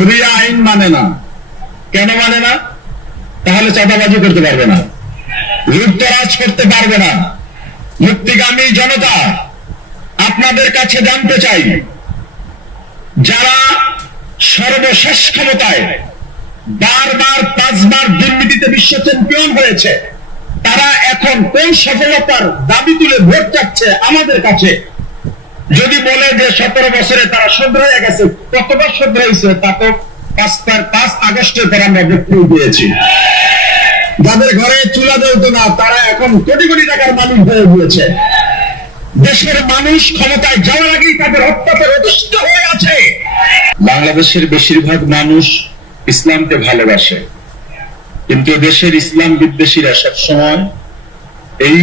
শরিয়া আইন মানে না। কেন মানে না? তাহলে চাঁদাবাজি করতে পারবে না। লুটতরাজ করতে পারবে না। মুক্তিগামী জনতা, আপনাদের কাছে জানতে চাই, যারা সর্বশেষ ক্ষমতায় বারবার, পাঁচবার দুর্নীতিতে বিশ্ব চ্যাম্পিয়ন হয়েছে, তারা এখন কোন সফলতার দাবি তুলে ভোট চাচ্ছে আমাদের কাছে? যদি যে সতেরো বছরে তারা শুধরে গেছে, কতবার শুধরাইছে তা তো পাঁচ তার পাঁচ আগস্টের পর আমরা বক্তব্য দিয়েছি। যাদের ঘরে চুলা জ্বলতো না, তারা এখন কোটি কোটি টাকার মালিক হয়ে গিয়েছে। দেশের মানুষ ক্ষমতায় যাওয়ার আগেই তাদের অতিষ্ঠ হয়ে আছে বাংলাদেশের বেশিরভাগ মানুষ ইসলামকে ভালোবাসে। কিন্তু দেশের ইসলাম বিদ্বেষীরা সবসময় এই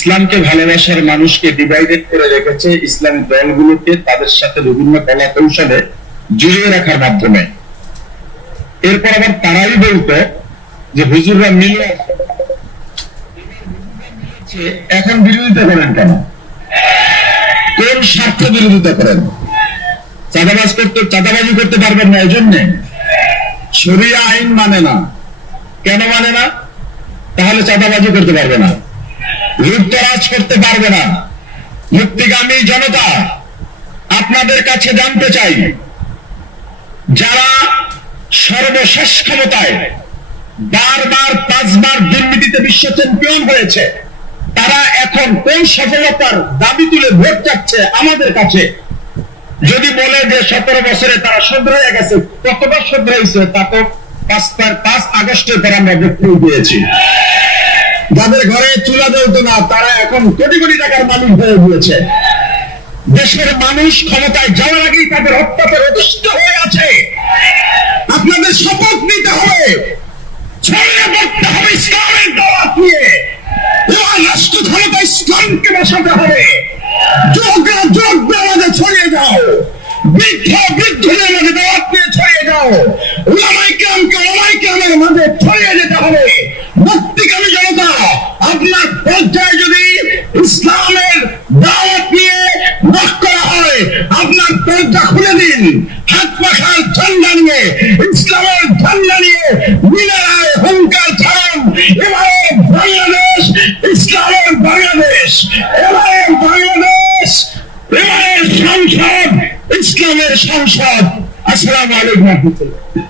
ইসলামকে ভালোবাসার মানুষকে ডিভাইডেড করে রেখেছে ইসলামী দলগুলোকে তাদের সাথে বিভিন্ন কলা কৌশলে জড়িয়ে রাখার মাধ্যমে। এরপর আবার তারাই বলতো যে হুজুররা মিলে এখন বিরোধিতা করেন কেন? কোন স্বার্থ বিরোধিতা করেন? চাঁদাবাজ করতে, চাঁদাবাজি করতে পারবেন না এই জন্যে শরিয়া আইন মানে না। কেন মানে না? তাহলে চাঁদাবাজি করতে পারবে না। লুটতরাজ করতে পারবে না। মুক্তিগামী জনতা, আপনাদের কাছে জানতে চাই, যারা সর্বশেষ ক্ষমতায় বারবার পাঁচবার দুর্নীতিতে বিশ্ব চ্যাম্পিয়ন হয়েছে, তারা এখন কোন সফলতার দাবি তুলে ভোট চাচ্ছে আমাদের কাছে? যদি বলে যে সতেরো বছরে তারা শুধরে গেছে, কতবার শুধরাইছে তা তো পাঁচ পাঁচ আগস্টের পর আমরা বক্তব্য দিয়েছি যাদের ঘরে চুলা জ্বলতো না, তারা এখন কোটি কোটি টাকার মালিক হয়ে গিয়েছে। দেশের মানুষ ক্ষমতায় যাওয়ার আগেই তাদের হত্যাতে অতিষ্ঠ হয়ে আছে। আপনাদের শপথ নিতে হবে। ছড়িয়ে পড়তে হবে ইসলামের দাওয়াত নিয়ে। রাষ্ট্র ক্ষমতা ইসলামকে বসাতে হবে। যোগ ছড়িয়ে যাও বৃদ্ধ বৃদ্ধদের মাঝে দাওয়াত নিয়ে ছড়িয়ে যাও পর্যায়ে যদি ইসলামের দাওয়াত নিয়ে নক করা হয়, আপনার পর্দা খুলে দিন। হাত পাখার ঝান্ডা নিয়ে, ইসলামের ঝান্ডা নিয়ে মিনারায় হুঙ্কার ছাড়ুন। এবারে বাংলাদেশ, ইসলামের বাংলাদেশ। এবারে বাংলাদেশ, এবারে সংসদ, ইসলামের সংসদ। আসসালামু আলাইকুম। রহমতুল্লাহ